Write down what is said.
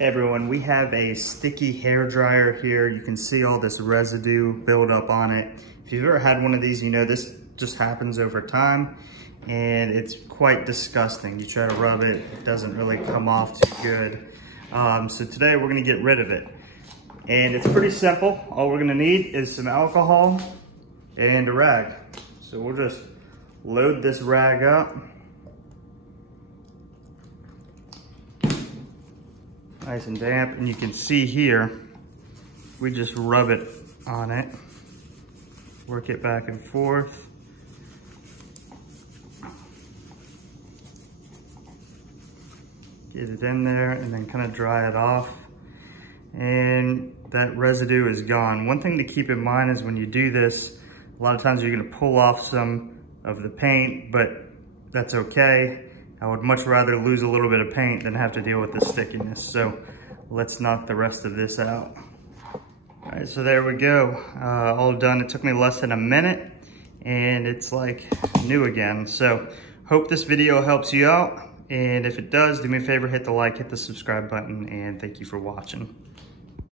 Hey everyone, we have a sticky hair dryer here. You can see all this residue build up on it. If you've ever had one of these, you know this just happens over time and it's quite disgusting. You try to rub it, it doesn't really come off too good. So today we're gonna get rid of it. And it's pretty simple. All we're gonna need is some alcohol and a rag. So we'll just load this rag up. Nice and damp, and you can see here, we just rub it on it, work it back and forth. Get it in there and then kind of dry it off. And that residue is gone. One thing to keep in mind is when you do this, a lot of times you're gonna pull off some of the paint, but that's okay. I would much rather lose a little bit of paint than have to deal with the stickiness. So let's knock the rest of this out. All right, so there we go. All done. It took me less than a minute and it's like new again. So hope this video helps you out. And if it does, do me a favor, hit the like, hit the subscribe button, and thank you for watching.